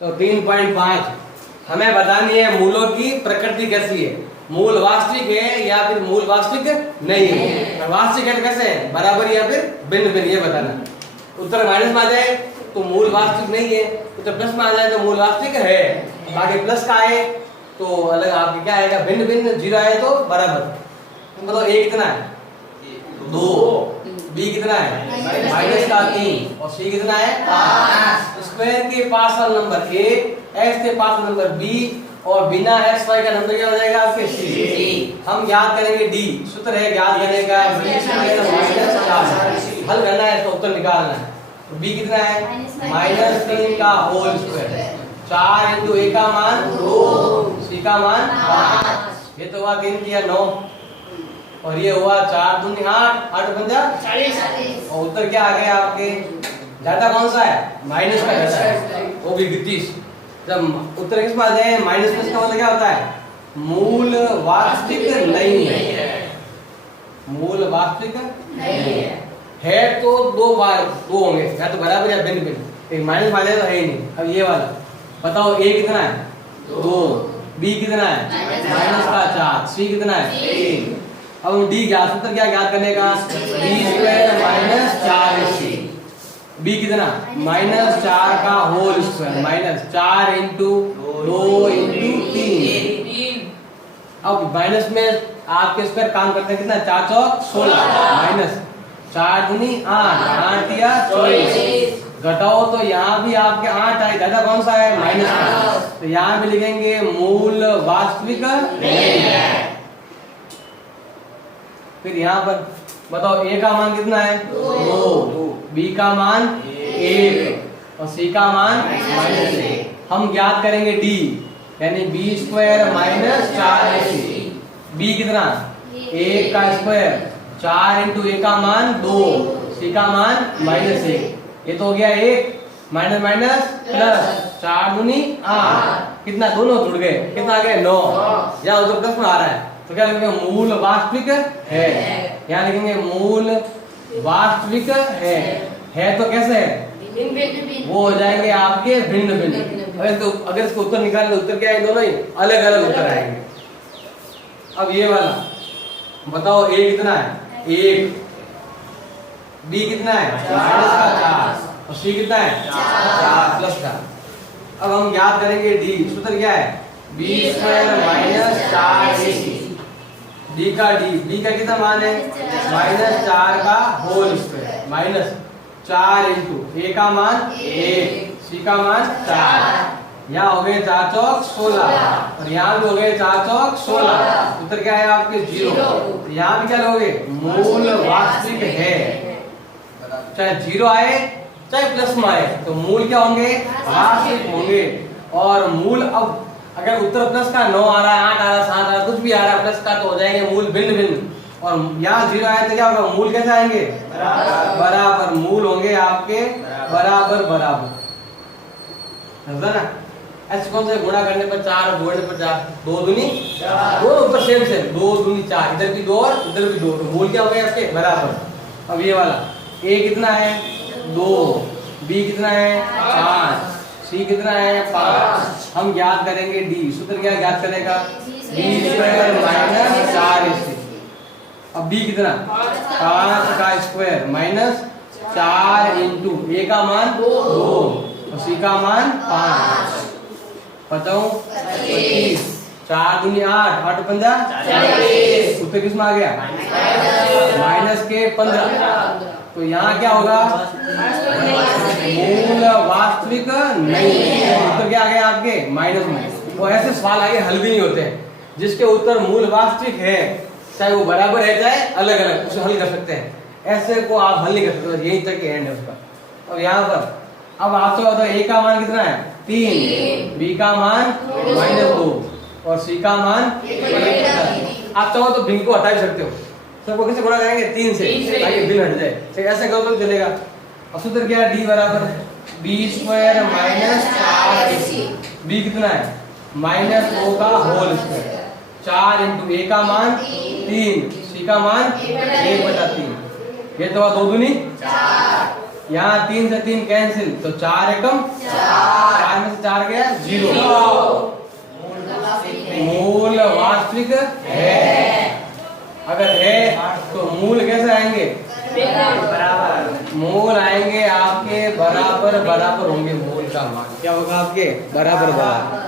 तो 3.5 हमें बतानी है मूलों की प्रकृति कैसी है, मूल वास्तविक है या फिर मूल वास्तविक नहीं है। वास्तविक है कैसे है, बराबर या फिर भिन्न भिन्न, ये बताना। उत्तर माइनस में आ जाए तो मूल वास्तविक नहीं है, उत्तर प्लस में आ जाए तो मूल वास्तविक है। बाकी प्लस का आए तो अलग आपके क्या आएगा, भिन्न भिन्न। जीरो आए तो बराबर। बताओ ए कितना है, 2, बी कितना है माइनस का 3 और सी कितना है 5। स्क्वायर के पास वाला नंबर ए, एक्स के पास वाला नंबर बी और बिना एक्स वाई का नंबर क्या हो जाएगा आपके सी। हम ज्ञात करेंगे डी, सूत्र है ज्ञात करने का हल करना है तो उत्तर निकालना है। तो बी कितना है -3 का होल स्क्वायर, 4 इंटू ए का मान 2, सी का मान 5। ये तो हुआ 3 किया 9 और ये हुआ 4 दूनी 8, 8 पंजा 40। और उत्तर क्या आ गया आपके, ज्यादा कौन सा है माइनस का ज्यादा है, वो भी 31। जब उत्तर किस में आ जाए माइनस प्लस का मतलब क्या होता है, मूल वास्तविक नहीं है, मूल वास्तविक नहीं है तो दो बार दो होंगे, या तो बराबर या भिन्न भिन्न। एक माइनस वाले तो है ही नहीं। अब ये वाला बताओ, ए कितना है 2, बी कितना है माइनस का 4, सी कितना है 3। अब हम डी ज्ञात, सूत्र क्या ज्ञात करने का, B square minus 4ac। B कितना -4 का whole square minus 4 into 2 into 3। अब माइनस में आपके स्क्वायर काम करते हैं कितना, 4 चौक 16 माइनस 4 दूनी 8, 8 या 24। घटाओ तो यहाँ भी आपके 8 आए, ज्यादा कौन सा है माइनस। तो यहाँ भी लिखेंगे मूल वास्तविक नहीं है। फिर यहाँ पर बताओ ए का मान कितना है 2, बी का मान 1 और सी का मान -1। हम ज्ञात करेंगे डी, यानी B square minus 4ac। B कितना 1 का स्क्वायर, 4 इंटू ए का मान 2, सी का मान -1। ये तो हो गया 1 माइनस माइनस प्लस 4 दूनी 8, कितना दोनों जुड़ गए, कितना आ गया 9। या उधर प्लस में आ रहा है तो क्या लिखेंगे, मूल वास्तविक है। यहाँ लिखेंगे मूल वास्तविक है तो कैसे है, वो हो जाएंगे आपके भिन्न भिन्न। अगर इसको उत्तर निकाले तो उत्तर क्या है, दोनों ही अलग अलग उत्तर आएंगे। अब ये वाला बताओ, ए कितना है 1, बी कितना है -4 और सी कितना है 4 प्लस का। अब हम याद करेंगे डी, सूत्र क्या है b square minus 4ac। D का डी, बी का कितना मान है -4 का whole square minus 4 into a का मान 1, सी का मान 4। यहाँ हो गए 4 चौक 16 और यहाँ भी हो गए 4 चौक 16। उत्तर क्या है आपके 0। तो यहाँ भी क्या लोगे, मूल वास्तविक है। चाहे 0 आए चाहे प्लस में आए तो मूल क्या होंगे, वास्तविक होंगे। और मूल अब अगर उत्तर प्लस का 9 आ रहा है, 8 आ रहा है, 7 आ रहा है, कुछ भी आ रहा है प्लस का, तो हो जाएंगे मूल भिन्न भिन्न। और यहाँ 0 आए तो क्या होगा, मूल कैसे आएंगे बराबर। मूल होंगे आपके बराबर बराबर, समझा ना। ऐसे कौन से गुणा करने पर 4 और जोड़ने पर 4, 2 दूनी 4, दोनों उत्तर सेम सेम, 2 दूनी 4, इधर भी 2 और इधर भी 2, तो मूल क्या हो गया आपके बराबर। अब ये वाला ए कितना है 2, बी कितना है 5, सी कितना है 5। हम ज्ञात करेंगे डी, सूत्र क्या ज्ञात करेगा, बी स्क्वायर माइनस 4ac। अब बी कितना 5 का स्क्वायर माइनस 4 इंटू ए का मान 2 और सी का मान 5। बताओ 25, 4 दूनी 8, 8 पंजा 40। उत्तर किसमें आ गया माइनस के 15। तो यहाँ क्या होगा, मूल वास्तविक नहीं है। उत्तर क्या आ गया आपके माइनस में। तो ऐसे सवाल आगे हल भी नहीं होते हैं जिसके उत्तर मूल वास्तविक है, चाहे वो बराबर है चाहे अलग अलग, उसे हल कर सकते हैं। ऐसे को आप हल नहीं कर सकते, यही तक एंड है उसका। अब यहाँ पर अब आपको बताओ ए का मान कितना है 3, बी का मान -2 और सी का मान। आप चाहो तो भिन्न को हटा भी सकते हो, सबको कैसे गुणा करेंगे 3 से ताकि भिन्न हट जाए, तो ऐसे करो तो चलेगा। अब सूत्र क्या है, डी बराबर B square minus 4ac। B कितना है -2 का होल स्क्वायर, 4 इंटू ए का मान 3, सी का मान 1/3। ये तो 2 दूनी 4, यहाँ 3 से 3 कैंसिल तो 4 एकम 4 में से 4 गया जीरो। मूल वास्तविक है। अगर है तो मूल कैसे आएंगे? बराबर। मूल आएंगे आपके बराबर बराबर होंगे। मूल का मान क्या होगा आपके? बराबर बराबर।